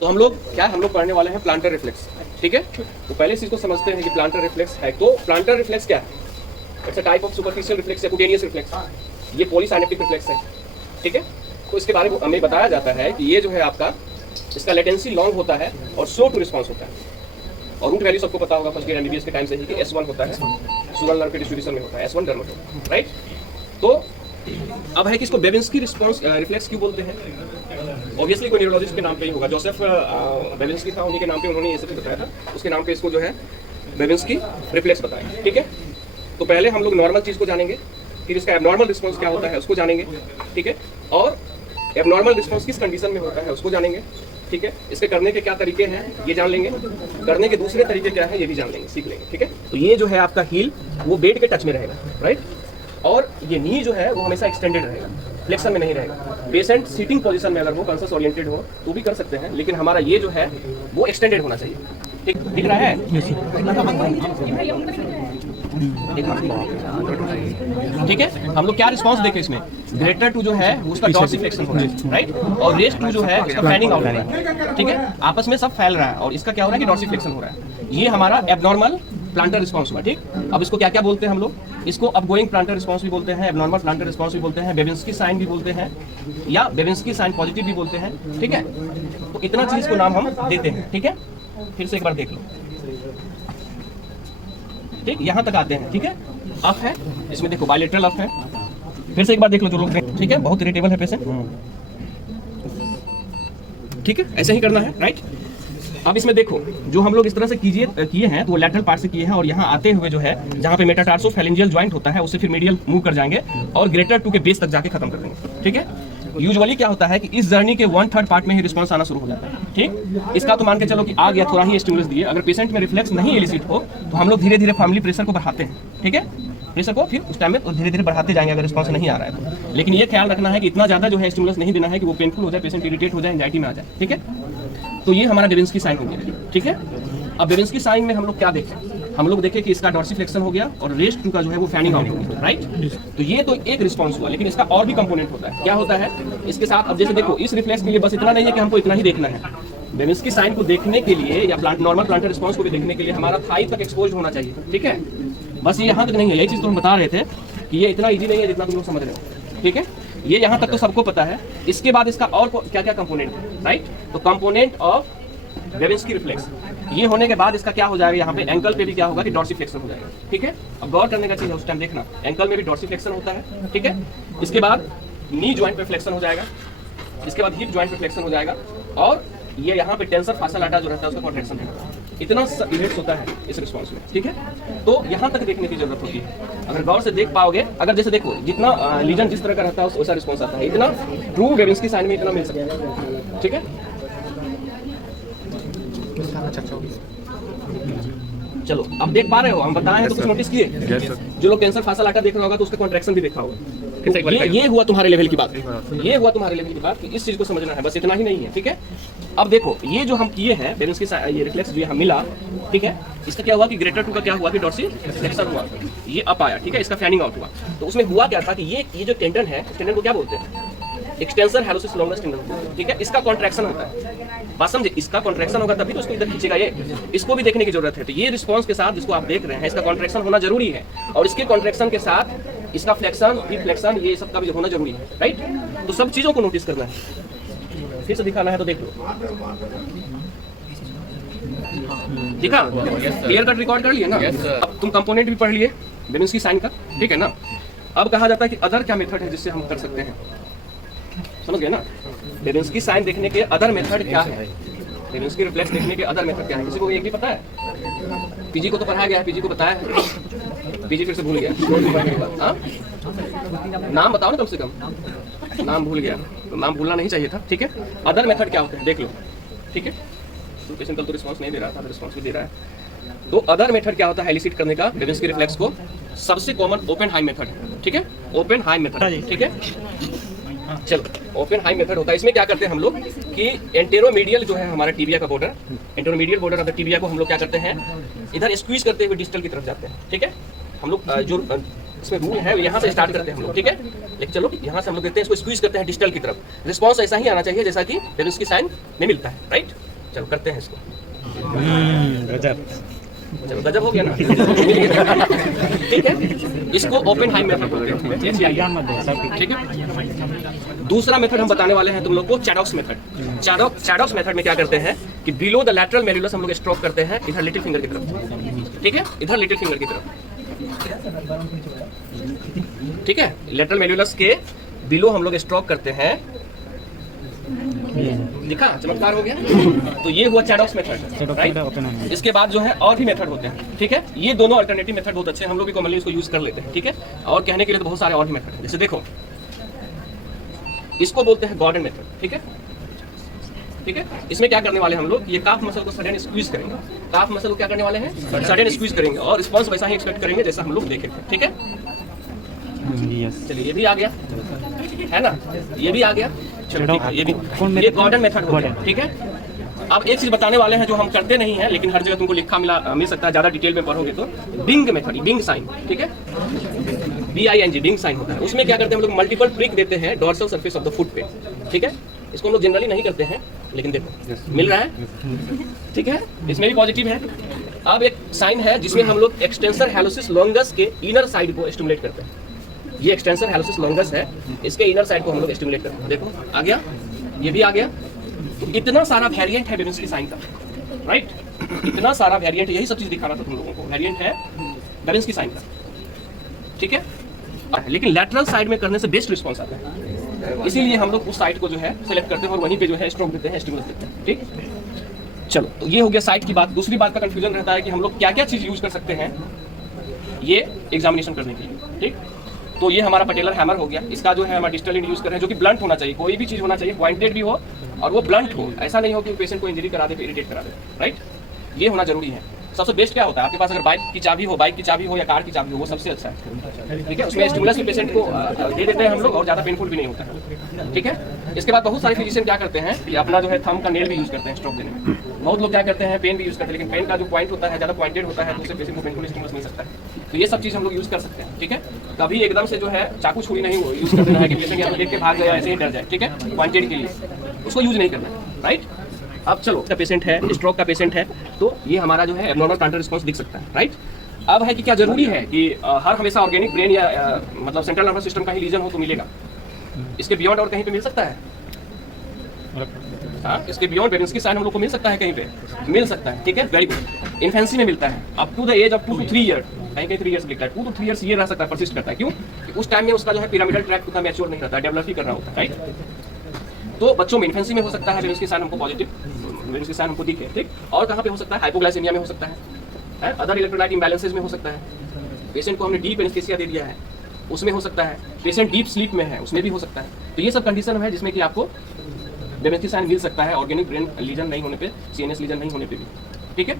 तो हम लोग पढ़ने वाले हैं प्लांटर रिफ्लेक्स, ठीक है। तो पहले इस चीज को समझते हैं कि प्लांटर रिफ्लेक्स है। तो प्लांटर रिफ्लेक्स क्या है? It's a type of superficial reflex या कुटेनियस रिफ्लेक्स। ये पॉलीसाइनेप्टिक रिफ्लेक्स है, ठीक है। तो इसके बारे में हमें बताया जाता है कि ये जो है आपका, इसका लेटेंसी लॉन्ग होता है और स्लो टू रिस्पॉन्स होता है। और रूट वैल्यू सबको पता होगा फर्स्ट ईयर एमबीबीएस के टाइम से ही कि S1 होता है, सुरल नर्व के डिस्ट्रीब्यूशन में होता है, S1 डर्मेटो, राइट। तो अब है कि इसको बेबिंस्की रिस्पॉन्स रिफ्लेक्स क्यों बोलते हैं? ऑब्वियसली कोई न्यूरोलॉजिस्ट के नाम पे ही होगा, जोसेफ बेबिंस्की था, उन्हीं के नाम पे उन्होंने ये सब बताया था, उसके नाम पे इसको जो है बेबिंस्की रिफ्लेक्स बताया, ठीक है। तो पहले हम लोग नॉर्मल चीज़ को जानेंगे, फिर इसका एबनॉर्मल रिस्पॉन्स क्या होता है उसको जानेंगे, ठीक है। और एबनॉर्मल रिस्पॉन्स किस कंडीशन में होता है उसको जानेंगे, ठीक है। इसके करने के क्या तरीके हैं ये जान लेंगे, करने के दूसरे तरीके क्या है ये भी जान लेंगे, सीख लेंगे, ठीक है। तो ये जो है आपका हील वो बेड के टच में रहेगा, राइट। और ये नी जो है वो हमेशा एक्सटेंडेड रहेगा, फ्लेक्शन में नहीं रहेगा। पेशेंट सीटिंग पोजीशन में अगर वो कंसस ओरिएंटेड हो तो भी कर सकते हैं, लेकिन हमारा ये जो है वो एक्सटेंडेड होना चाहिए, ठीक दिख रहा है। ठीक है, हम लोग क्या रिस्पांस देखें इसमें? ग्रेटर टू जो है उसका डॉर्सिफ्लेक्शन हो रहा है, राइट। और रेस्ट टू जो है उसका फैनिंग आउट हो रहा है, ठीक है। आपस में सब फैल रहा है और इसका क्या हो रहा है कि डॉर्सिफ्लेक्शन हो रहा है। ये हमारा एबनॉर्मल प्लांटर रिस्पांस हुआ, ठीक। अब इसको क्या क्या बोलते हैं हम लोग? इसको अपगोइंग प्लांटर रिस्पांस भी बोलते हैं, एबनॉर्मल प्लांटर रिस्पांस भी बोलते हैं, बेबिंस्की साइन भी बोलते हैं, या बेबिंस्की साइन पॉजिटिव भी बोलते हैं, ठीक है। तो इतना चीज को नाम हम देते हैं, ठीक है। फिर से एक बार देख लो, ठीक, यहाँ तक आते हैं, ठीक है। अप है, इसमें देखो बायलेटरल अप है, फिर से एक बार देख लो जो लोग, ठीक है। बहुत इरिटेबल है पेशेंट, ठीक है, ऐसे ही करना है, राइट। अब इसमें देखो जो हम लोग इस तरह से किए हैं तो वो लैटरल पार्ट से किए हैं, और यहाँ आते हुए जो है जहाँ पे मेटाटार्सोफैलेंजियल जॉइंट होता है उससे फिर मीडियल मूव कर जाएंगे और ग्रेटर टू के बेस तक जाके खत्म कर देंगे, ठीक है। यूजुअली क्या होता है कि इस जर्नी के 1/3 पार्ट में ही रिस्पांस आना शुरू हो जाता है, ठीक। इसका तो मान के चलो कि आ गया, थोड़ा ही स्टिमुलस दिए, अगर पेशेंट में रिफ्लेक्स नहीं एलिसिट हो तो हम लोग धीरे धीरे फैमिली प्रेशर को बढ़ाते हैं, ठीक है। प्रेशर को फिर उस टाइम में धीरे धीरे बढ़ाते जाएंगे अगर रिस्पांस नहीं आ रहा है तो। लेकिन ये ख्याल रखना है कि इतना ज्यादा जो है स्टिमुलस नहीं देना है कि वो पेनफुल हो जाए, पेशेंट इरिटेट हो जाए, एंजाइटी में आ जाए, ठीक है। तो ये हमारा बेबिंस्की साइन हो गया, ठीक है। अब बेबिंस्की साइन में हम लोग क्या देखें? हम लोग देखें कि इसका डॉर्सिफ्लेक्शन हो गया और रेस्ट टू का जो है वो फैनिंग आउट हो गया, राइट। तो ये तो एक रिस्पांस हुआ, लेकिन इसका और भी कंपोनेंट होता है। क्या होता है इसके साथ? अब जैसे देखो इस रिफ्लेक्स के लिए बस इतना नहीं है कि हमको इतना ही देखना है। बेबिंस्की साइन को देखने के लिए या नॉर्मल प्लांटर रिस्पांस को भी देखने के लिए हमारा थाई तक एक्सपोज होना चाहिए, ठीक है। बस ये यहाँ तक नहीं है, यही चीज तो हम बता रहे थे कि ये इतना ईजी नहीं है जितना तुम लोग समझ रहे हो, ठीक है। ये यहाँ तक तो सबको पता है। इसके बाद इसका और क्या क्या कंपोनेंट है, राइट। तो कंपोनेंट ऑफ बेबिंस्की रिफ्लेक्स ये होने के बाद इसका क्या हो जाएगा? यहाँ पे एंकल पे भी क्या होगा कि डॉर्सिफ्लेक्शन हो जाएगा, ठीक है। अब गौर करने का चीज है उस टाइम देखना, एंकल में भी डॉर्सिफ्लेक्शन होता है, ठीक है। इसके बाद नी जॉइंट पे फ्लेक्शन हो जाएगा, इसके बाद हिप जॉइंट पे फ्लेक्शन हो जाएगा, और ये यहाँ पे टेंसर फासल आटा जो रहता है उसका कॉन्ट्रैक्शन होगा। इतना इवेंट्स होता है इस रिस्पॉन्स में, ठीक है। तो यहाँ तक देखने की जरूरत होती है। अगर गौर से देख पाओगे, अगर जैसे देखो जितना लीजन जिस तरह का रहता है वैसा रिस्पॉन्स आता है, इतना ट्रू बेबिंस्की साइन में इतना मिल सकता है, ठीक है। चलो अब देख पा रहे हो, हम बताए हैं तो कुछ नोटिस किए? जो लोग टेंसर फासल आटा देख रहा होगा तो उसका कॉन्ट्रैक्शन भी देखा होगा। ये हुआ तुम्हारे लेवल की बात, ये हुआ तुम्हारे लेवल की बात कि इस चीज को समझना है, बस इतना ही नहीं है, ठीक है। अब देखो ये जो हम किए हैं बेबिंस्की ये रिफ्लेक्स जो हम मिला, ठीक है। इसका क्या हुआ कि ग्रेटर टू का क्या हुआ कि डॉर्सिफ्लेक्शन हुआ, ये अप आया, ठीक है। इसका फैनिंग आउट हुआ। तो उसमें हुआ क्या था कि ये जो टेंडन है, टेंडन को क्या बोलते हैं? एक्सटेंसर हैलोसिस लॉन्गस टेंडन, ठीक है। इसका कॉन्ट्रैक्शन होता है, बात समझे। इसका कॉन्ट्रैक्शन होगा तभी तो उसको इधर खींचेगा, ये इसको भी देखने की जरूरत है। तो ये रिस्पांस के साथ जिसको आप देख रहे हैं इसका कॉन्ट्रैक्शन होना जरूरी है, और इसके कॉन्ट्रैक्शन के साथ इसका फ्लेक्शन, रिफ्लेक्शन, ये सब का भी होना जरूरी है, राइट। तो सब चीजों को नोटिस करना है। फिर से दिखाना है तो देख लो, दिखा? क्लियर कट रिकॉर्ड कर लिए ना? अब तुम कंपोनेंट भी पढ़ लिए बेबिंस्की साइन का, ठीक है ना। अब कहा जाता है कि अदर क्या मेथड है जिससे हम कर सकते हैं, समझ गए ना। बेबिंस्की साइन देखने के अदर मेथड क्या है, बेबिंस्की रिफ्लेक्स देखने के अदर मेथड क्या है? किसी को एक भी पता है? पीजी को तो पढ़ाया गया है, पीजी को बताया है, पीजी फिर से भूल गया। हाँ नाम बताओ ना, कम से कम नाम भूल गया, तो नाम भूलना नहीं चाहिए था, ठीक है। अदर मेथड क्या होते हैं देख लो, ठीक है। तो पेशेंट कल तो रिस्पांस नहीं दे रहा था, रिस्पांस भी दे रहा है। तो अदर मेथड क्या होता है एलिसिट करने का बेबिंस्की रिफ्लेक्स को? सबसे कॉमन ओपन हाई मेथड, ठीक है। ओपन हाई मेथड, ठीक है। चलो ओपन हाई मेथड होता है। इसमें क्या करते हैं हम लोग कि एंटेरोमीडियल जो है हमारा टीबिया का border, anteromedial border of the tibia को हम लोग क्या करते हैं इधर स्क्वीज करते हुए डिस्टल की तरफ जाते हैं, ठीक है। हम लोग जो इसमें रूल है यहाँ से स्टार्ट करते हैं हम लोग, ठीक है। लेकिन चलो यहाँ से हम लोग देखते हैं इसको स्क्वीज करते हैं डिस्टल की तरफ। रिस्पांस ऐसा ही आना चाहिए जैसा कि बेबिंस्की साइन में मिलता है, राइट। चलो करते हैं इसको। गजब। चलो गजब हो गया ना। ठीक है, इसको ओपन हाइम मेथड बोलते हैं। ठीक है, दूसरा मेथड हम बताने वाले हैं तुम लोग को, चैडॉक्स मेथड। चैडॉक्स मेथड में क्या करते हैं कि बिलो द लैटरल मेडुलस हम लोग स्ट्रोक करते हैं इधर लिटिल फिंगर की तरफ। ठीक है, इधर लिटिल फिंगर की तरफ। ठीक है, लेटरल मेडुलस के बिलो हम लोग स्ट्रोक करते हैं। दिखा, चमत्कार हो गया। तो ये हुआ चैडॉक्स मेथड, राइट। इसके बाद जो है और भी मेथड होते हैं। ठीक है, ये दोनों अल्टरनेटिव मेथड बहुत अच्छे हैं, हम लोग भी कॉमनली इसको यूज कर लेते हैं। ठीक है, और कहने के लिए तो बहुत सारे और भी मेथड हैं। जैसे देखो, इसको बोलते हैं गॉर्डन मेथड। ठीक है, ठीक है, इसमें क्या करने वाले हम लोग, ये काफ मसल को सडन स्क्वीज करेंगे। काफ मसल को क्या करने वाले हैं, सडन स्क्वीज करेंगे, और रिस्पॉन्स वैसा ही एक्सपेक्ट करेंगे जैसा हम लोग देखे थे। ठीक है, चलिए ये भी आ गया है ना, ये भी आ गया। चलो ठीक है, ये गॉर्डन मेथड हो गया। ठीक है, अब एक चीज बताने वाले हैं जो हम करते नहीं हैं, लेकिन हर जगह तुमको लिखा मिल सकता है, ज्यादा डिटेल में पढ़ोगे तो। Bing method, Bing sign. ठीक है, BING, बिंग साइन होता है। उसमें क्या करते हैं हम लोग, मल्टीपल प्रिक देते हैं dorsal surface of the foot पे। ठीक है, इसको हम लोग जनरली नहीं करते हैं, लेकिन देखो मिल रहा है। ठीक है, इसमें भी पॉजिटिव है। अब एक साइन है जिसमें हम लोग एक्सटेंसर हैलोसिस लॉन्गस के इनर साइड को स्टिमुलेट करते हैं। ये एक्सटेंसर हैलोसिस लॉन्गस है, इसके इनर साइड को हम लोग स्टिमुलेट करते हैं। देखो आ गया, ये भी आ गया। तो इतना सारा वेरिएंट है बेबिंस्की साइन का, राइट। इतना सारा वेरिएंट, यही सब चीज दिखा रहा था तुम लोगों को, वेरिएंट है बेबिंस्की साइन का। ठीक है, लेकिन लैटरल साइड में करने से बेस्ट रिस्पॉन्स आता है, इसीलिए हम लोग उस साइड को जो है सेलेक्ट करते हैं और वहीं पे जो है स्ट्रोक देते हैं, स्टिमुलस देते हैं। ठीक, चलो तो ये हो गया साइड की बात। दूसरी बात का कंफ्यूजन रहता है कि हम लोग क्या क्या चीज यूज कर सकते हैं ये एग्जामिनेशन करने के लिए। ठीक, तो ये हमारा पटेलर हैमर हो गया। इसका जो है हम डिजिटल यूज कर रहे हैं, जो कि ब्लंट होना चाहिए। कोई भी चीज होना चाहिए पॉइंटेड भी हो और वो ब्लंट हो, ऐसा नहीं हो कि पेशेंट को इंजरी करा दे, इरिटेट करा दे, राइट। ये होना जरूरी है। सबसे बेस्ट क्या होता है, आपके पास अगर बाइक की चाबी हो या कार की चाबी हो, वो सबसे अच्छा है। ठीक है, उसमें स्टिमुलस भी पेशेंट को दे देते हैं हम लोग और ज़्यादा पेनफुल भी नहीं होता है। ठीक है, इसके बाद बहुत सारे फिजिशियन क्या करते हैं कि अपना जो है थंब का नेल भी यूज करते हैं स्ट्रोक देने में। बहुत लोग क्या करते हैं, पेन भी यूज करते हैं, लेकिन पेन का जो पॉइंट होता है ज़्यादा पॉइंटेड होता है, तो उससे पेशेंट को पेनफुल स्टिमुलस मिल सकता है। तो ये सब चीज़ हम लोग यूज कर सकते हैं। ठीक है, कभी एकदम से जो है चाकू छुरी नहीं यूज कर देना है कि पेशेंट यहाँ देख के भाग गया ऐसे ही डर जाए। ठीक है, पॉइंटेड के लिए उसको यूज नहीं करना है, राइट। अब चलो, का पेशेंट है, स्ट्रोक का पेशेंट है, तो ये हमारा जो है एब्नॉर्मल प्लांटर रिस्पांस दिख सकता है, राइट। अब है कि क्या जरूरी है कि हर हमेशा ऑर्गेनिक ब्रेन या मतलब सेंट्रल नर्वस सिस्टम का ही लीजन हो तो मिलेगा? इसके बियॉन्ड और कहीं पे मिल सकता है? हाँ, इसके बियॉन्ड बेबिंस्की साइन हम लोग को मिल सकता है, कहीं पे मिल सकता है। ठीक है, वेरी गुड। इन्फेंसी में मिलता है up to the age of 2 to 3 year, कहीं 3 ईयर्स लिखता है। 2 to 3 ईयर्स ये रह सकता है, परसिस्ट करता है। क्यों? उस टाइम में उसका जो है पिरामिडल ट्रैक्ट उतना मैच्योर नहीं रहता, डेवलप ही कर रहा होता है, राइट। तो बच्चों में इन्फेंसी में हो सकता है बेबिंस्की साइन हमको पॉजिटिव, बेबिंस्की साइन हमको दिखे। ठीक, और कहाँ पे हो सकता है? हाइपोग्लाइसेमिया में हो सकता है, अदर इलेक्ट्रोलाइट इम्बैलेंसेज में हो सकता है। पेशेंट को हमने डीप एनेस्थीसिया दे दिया है, उसमें हो सकता है। पेशेंट डीप स्लीप में है, उसमें भी हो सकता है। तो ये सब कंडीशन है जिसमें कि आपको बेबिंस्की साइन मिल सकता है, ऑर्गेनिक ब्रेन लीजन नहीं होने पे, CNS लीजन नहीं होने पे भी। ठीक है।